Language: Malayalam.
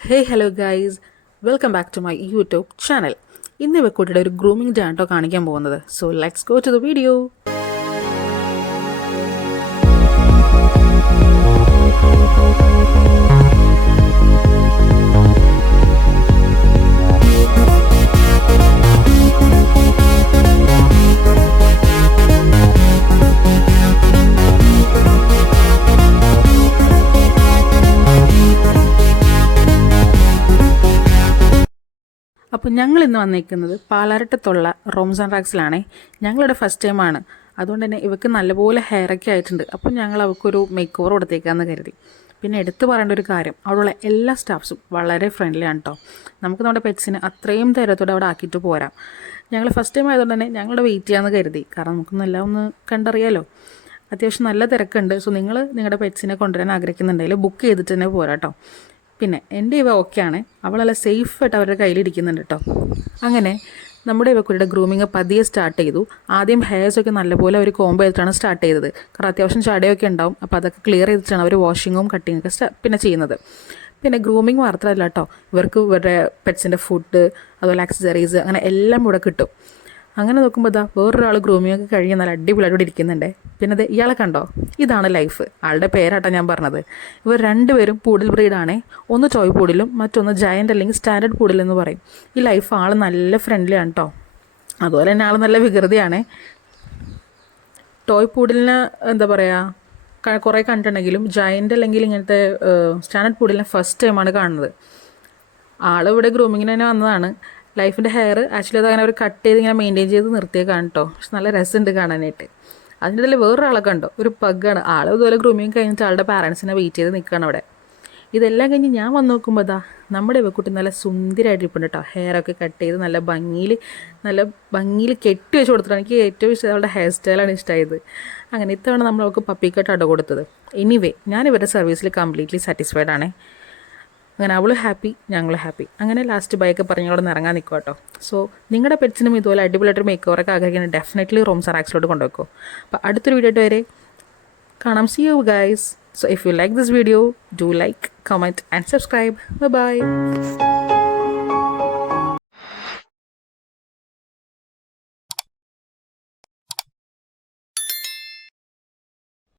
Hey, hello guys, welcome back to my YouTube channel. ഇന്ന് ഇവക്കൂട്ടിയുടെ ഒരു ഗ്രൂമിംഗ് ഡേ ആട്ടോ കാണിക്കാൻ പോകുന്നത്. So let's go to the video. അപ്പോൾ ഞങ്ങൾ ഇന്ന് വന്നിരിക്കുന്നത് പാലാരട്ടത്തുള്ള റോംസ് ആൻഡ് റാക്സിലാണേ. ഞങ്ങളുടെ ഫസ്റ്റ് ടൈമാണ്, അതുകൊണ്ട് തന്നെ ഇവർക്ക് നല്ലപോലെ ഹെയറൊക്കെ ആയിട്ടുണ്ട്. അപ്പോൾ ഞങ്ങൾ അവൾക്കൊരു മേക്ക് ഓവർ കൊടുത്തേക്കാമെന്ന് കരുതി. പിന്നെ എടുത്തു പറയേണ്ട ഒരു കാര്യം, അവിടെയുള്ള എല്ലാ സ്റ്റാഫ്സും വളരെ ഫ്രണ്ട്ലി ആണ് കേട്ടോ. നമുക്ക് നമ്മുടെ പെറ്റ്സിനെ അത്രയും ധൈര്യത്തോടെ അവിടെ ആക്കിയിട്ട് പോരാം. ഞങ്ങൾ ഫസ്റ്റ് ടൈം ആയതുകൊണ്ട് തന്നെ ഞങ്ങളുടെ വെയിറ്റ് ചെയ്യാമെന്ന് കരുതി, കാരണം നമുക്കൊന്നെല്ലാം ഒന്ന് കണ്ടറിയാലോ. അത്യാവശ്യം നല്ല തിരക്കുണ്ട്. സോ നിങ്ങൾ നിങ്ങളുടെ പെറ്റ്സിനെ കൊണ്ടുവരാൻ ആഗ്രഹിക്കുന്നുണ്ടെങ്കിൽ ബുക്ക് ചെയ്തിട്ട് തന്നെ പോരാ കേട്ടോ. പിന്നെ എൻ്റെ ഇവ ഓക്കെയാണ്, അവളെല്ലാം സേഫായിട്ട് അവരുടെ കയ്യിലിരിക്കുന്നുണ്ട് കേട്ടോ. അങ്ങനെ നമ്മുടെ ഇവക്കുട്ടിയുടെ ഗ്രൂമിങ് പതിയെ സ്റ്റാർട്ട് ചെയ്തു. ആദ്യം ഹെയർസൊക്കെ നല്ലപോലെ അവർ കോംബോ ചെയ്തിട്ടാണ് സ്റ്റാർട്ട് ചെയ്തത്. കാരണം അത്യാവശ്യം ചടയൊക്കെ ഉണ്ടാവും. അപ്പോൾ അതൊക്കെ ക്ലിയർ ചെയ്തിട്ടാണ് അവർ വാഷിങ്ങും കട്ടിങ്ങൊക്കെ പിന്നെ ചെയ്യുന്നത്. പിന്നെ ഗ്രൂമിങ് മാത്രമല്ല കേട്ടോ, ഇവർക്ക് ഇവരുടെ പെറ്റ്സിൻ്റെ ഫുഡ്, അതുപോലെ ആക്സസറീസ്, അങ്ങനെ എല്ലാം ഇവിടെ കിട്ടും. അങ്ങനെ നോക്കുമ്പോൾ ഇതാ വേറൊരാൾ ഗ്രൂമിങ്ങൊക്കെ കഴിഞ്ഞ് നല്ല അടിപൊളിയായിട്ട് ഇരിക്കുന്നുണ്ട്. പിന്നെ അത് ഇയാളെ കണ്ടോ, ഇതാണ് ലൈഫ്. ആളുടെ പേരാട്ടോ ഞാൻ പറഞ്ഞത്. ഇവർ രണ്ടുപേരും പൂഡിൽ ബ്രീഡാണേ. ഒന്ന് ടോയ് പൂഡിലും മറ്റൊന്ന് ജയൻ്റ് അല്ലെങ്കിൽ സ്റ്റാൻഡേർഡ് പൂഡിലെന്ന് പറയും. ഈ ലൈഫ് ആൾ നല്ല ഫ്രണ്ട്ലി ആണ് കേട്ടോ. അതുപോലെ തന്നെ ആൾ നല്ല വികൃതിയാണേ. ടോയ് പൂഡിലിന് എന്താ പറയുക, കുറേ കണ്ടിട്ടുണ്ടെങ്കിലും ജയൻ്റ് അല്ലെങ്കിൽ ഇങ്ങനത്തെ സ്റ്റാൻഡേർഡ് പൂഡിലിനെ ഫസ്റ്റ് ടൈമാണ് കാണുന്നത്. ആളിവിടെ ഗ്രൂമിങ്ങിന് തന്നെ വന്നതാണ്. ലൈഫിൻ്റെ ഹെയർ ആക്ച്വലി അത് അങ്ങനെ അവർ കട്ട് ചെയ്ത് ഇങ്ങനെ മെയിൻറ്റെയിൻ ചെയ്ത് നിർത്തിയേക്കാണ് കേട്ടോ. പക്ഷെ നല്ല രസമുണ്ട് കാണാനായിട്ട്. അതിൻ്റെ ഇടയിൽ വേറൊരാളെ കണ്ടോ, ഒരു പഗ്ഗാണ്. ആൾ ഇതുപോലെ ഗ്രൂമിങ് കഴിഞ്ഞിട്ട് ആളുടെ പാരൻസിനെ വെയിറ്റ് ചെയ്ത് നിൽക്കുകയാണ് അവിടെ. ഇതെല്ലാം കഴിഞ്ഞ് ഞാൻ വന്ന് നോക്കുമ്പോൾ ഇതാ നമ്മുടെ ഇവക്കുട്ടി നല്ല സുന്ദരമായിട്ട് ഇരിപ്പുണ്ട് കേട്ടോ. ഹെയറൊക്കെ കട്ട് ചെയ്ത് നല്ല ഭംഗിയിൽ കെട്ടി വെച്ച് കൊടുത്തിട്ടാണ്. എനിക്ക് ഏറ്റവും ഇഷ്ടം അവളുടെ ഹെയർ സ്റ്റൈലാണ് ഇഷ്ടമായത്. അങ്ങനെ ഇത്തവണ നമ്മൾ അവൾക്ക് പപ്പിക്കട്ട് അട കൊടുത്തത്. എനിവേ ഞാൻ ഇവരുടെ സർവീസിൽ കംപ്ലീറ്റ്ലി സാറ്റിസ്ഫൈഡ് ആണ്. അങ്ങനെ അവൾ ഹാപ്പി, ഞങ്ങൾ ഹാപ്പി. അങ്ങനെ ലാസ്റ്റ് ബൈക്ക് പറഞ്ഞ് അവിടെ നിന്ന് ഇറങ്ങാൻ നിൽക്കുക കേട്ടോ. സോ നിങ്ങളുടെ പെറ്റ്സിനും ഇതുപോലെ അടിപൊളിയായിട്ട് മേക്ക് ഓവറൊക്കെ ആഗ്രഹിക്കുന്നത് ഡെഫിനറ്റ്ലി റോംസ് ആൻഡ് റാക്സിലോട്ട് കൊണ്ടുവെക്കും. അപ്പോൾ അടുത്തൊരു വീഡിയോ ആയിട്ട് വരെ കാണാം. See you guys. So if you like this video, do like, comment and subscribe. Bye bye.